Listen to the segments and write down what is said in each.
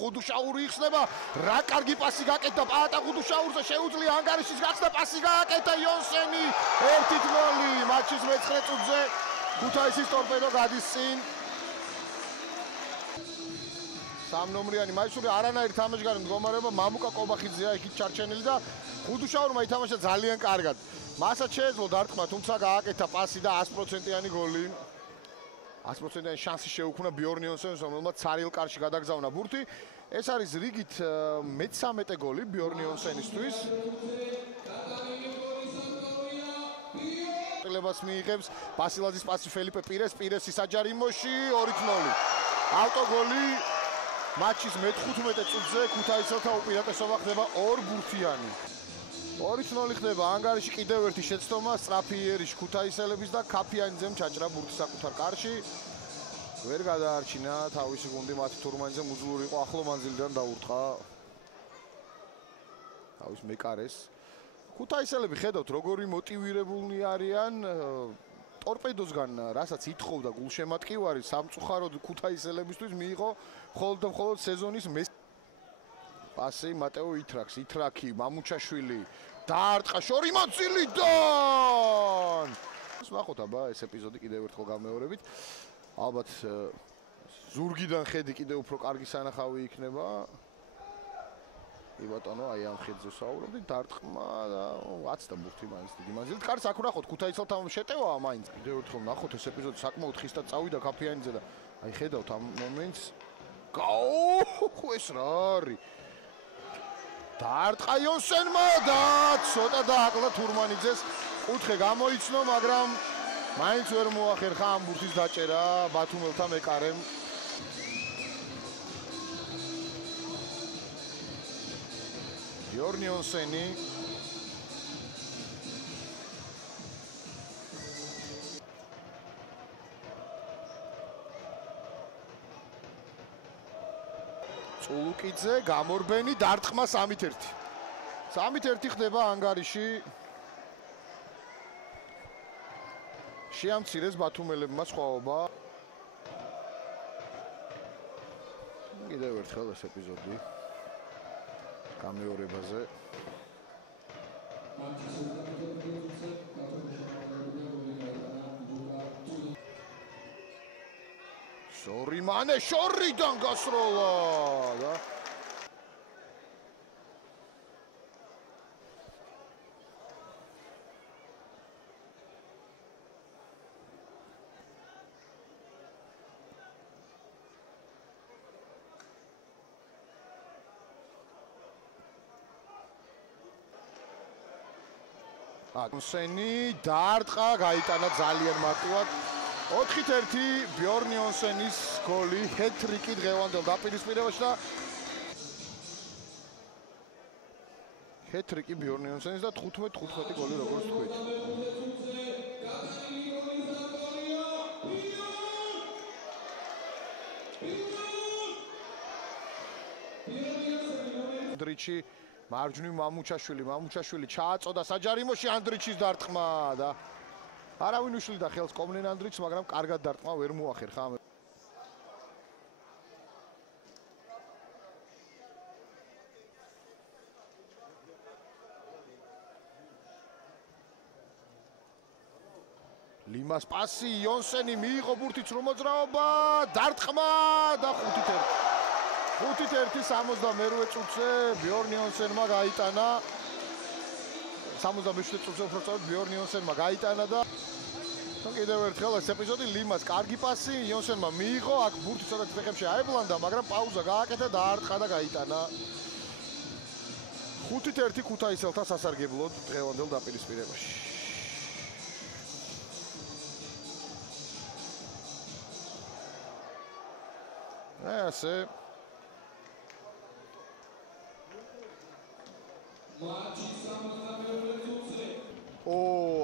ღუდუშაური იხსნება, რა კარგი პასი გაკეთდა პაატა ღუდუშაურზე, შეუძლია ანგარიშის გახსნა, პასი გააკეთა იონსენი 1-0 მატჩის მე-9 წუთზე ქუთაისის ტორპედო გადის წინ. სამნომრიანი მაისური არანაირი თამაშგარი მდგომარეობა მამუკა კობახიძეა იქით ჩარჩენილი და ღუდუშაურმა ითამაშა ძალიან კარგად. მასაც შეეძლო დარტყმა, თუმცა გააკეთა პასი და 100%-იანი გოლი. 100%-იანი შანსი შეუქმნა ბიორნ იონსენს, რომელმაც ცარიელ კარში გადაგზავნა ბურთი. ეს არის რიგით მე-13 გოლი ბიორნ იონსენისთვის. ყილებას მიიღებს ბასილაძის პასი ფელიპე პირესი საჯარიმოში 2-0. ავტოგოლი მატჩის მე-15 წუთზე ქუთაისელთა უპირატესობა ხდება 2 ბურთიანი. 2-0 ხდება ანგარიში კიდევ ერთი შეცდომა სწრაფი იერიში ქუთაისელების და კაფიანიძემ ჩაჭრა ბურთი საკუთარ კარში. ვერ გადაარჩინა თავისი გუნდი მათი თურმანიძე მუძლური იყო ახლო მანძილიდან დაურტყა თავის მეკარეს. ქუთაისელები ხედავთ როგორი მოტივირებულნი არიან ტორპედოსგან, რასაც ითხოვდა გულშემატკივარი სამწუხაროდ ქუთაისელებისთვის მიიღო მხოლოდ სეზონის პასი მატეო იტრაკი, მამუჩაშვილი დაარტყა შორი მოცილიდან. ნახოთ აბა ეს ეპიზოდი კიდევ ერთხელ გამეორებით. ალბათ ზურგიდან ხედი კიდევ უფრო კარგი სანახავი იქნება. ბატონო, აი ამ ხედზე საუბრობდი, დარტყმა და 10 და ბურთი მაინც დიდი მანძილით. კარს აქ ვნახოთ ქუთაისელთა შეტევაა მაინც. კიდევ ერთხელ ვნახოთ ეს ეპიზოდი საკმაოდ ხისტად წავიდა კაფიანიძე და აი ხედავთ ამ მომენტს. ეს რა არის? დაარტყა იონსენმა და ცოტა დააკლა თურმანიძეს. კუთხე გამოიცნო, მაგრამ მაინც ვერ მოახერხა ამ ბურთის დაჭერა ბათუმელთა მეკარემ. ბიორნ იონსენი წულუკიძე გამორბენი დარტყმა 3-1. 3-1 ხდება ანგარიში. შეამცირეს ბათუმელებმა სხვაობა. კიდევ ერთხელ ეს ეპიზოდი გამეორებაზე. შორიმანე შორიდან გასროლა და იონსენი დაარტყა, გაიტანა ძალიან მარტივად. 4-1 ბიორნ იონსენის გოლი, ჰეტ-ტრიკი დღევანდელ დაპირისპირებაში და ჰეტ-ტრიკი ბიორნ იონსენის და 15 გოლი როგორც თქვით. ანდრიჩი მარჯვნივ მამუჩაშვილი ჩააწოდა საჯარიმოში ანდრიჩის დარტყმა და არავინ უშლიდა ხელს კომლენ ანდრიჩს, მაგრამ კარგად დარტყმა ვერ მოახერხა. ლიმას პასი, იონსენი მიიღო ბურთი ცრუ მოძრაობა, დარტყმა და 5-1. 5-1 68 წუთზე ბიორნ იონსენმა გაიტანა. 77 წუთზე უფრო სწორად ბიორნ იონსენმა გაიტანა და კიდევ ერთხელ ეს ეპიზოდი ლიმას კარგი პასი, იონსენმა მიიღო, აქ ბურთი ცოტა ფეხებში აებლანდა, მაგრამ პაუზა გააკეთა, დაარტყა და გაიტანა. 5-1 ქუთაისელთა სასარგებლოდ დღევანდელ დაპირისპირებაში. ასე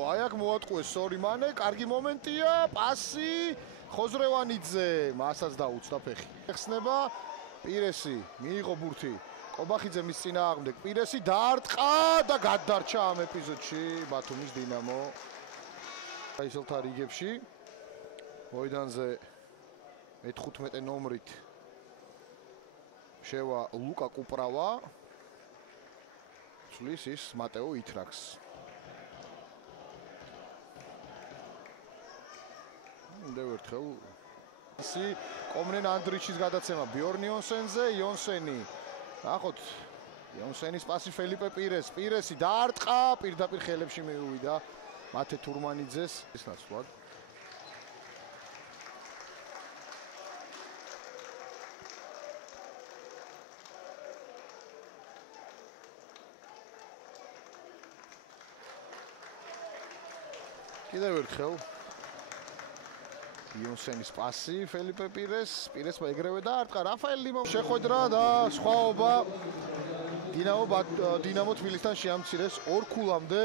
აი აქ მოატყუეს სორიმანე, კარგი მომენტია, პასი ხოზრევანიძე, მასაც დაუცდა ფეხი. ეხსნება პირესი, მიიღო ბურთი. კობახიძე მის წინააღმდეგ პირესი დაარტყა და გადარჩა ამ ეპიზოდში ბათუმის დინამო. ქუთაისელთა რიგებში მოედანზე მე-15 ნომრით შევა ლუკა კუპრავა. ცვლის ის მატეო ითრაქს. ნდევ ერთხელ ისი კომნენ ანდრიჩის გადაცემა ბიორნ იონსენზე. იონსენი ნახოთ იონსენის პასი ფელიპე პირეს. პირესი დაარტყა, პირდაპირ ხელებში მიუვიდა მათე თურმანიძეს. ის ნაცვლად კიდევ ერთხელ იონსენის პასი ფელიპე პირეს. პირესმა ეგრევე დაარტყა. რაფაელ ლიმონ შეხვედრა და სხვაობა დინამო თბილისთან შეამცირეს 2 ქულამდე.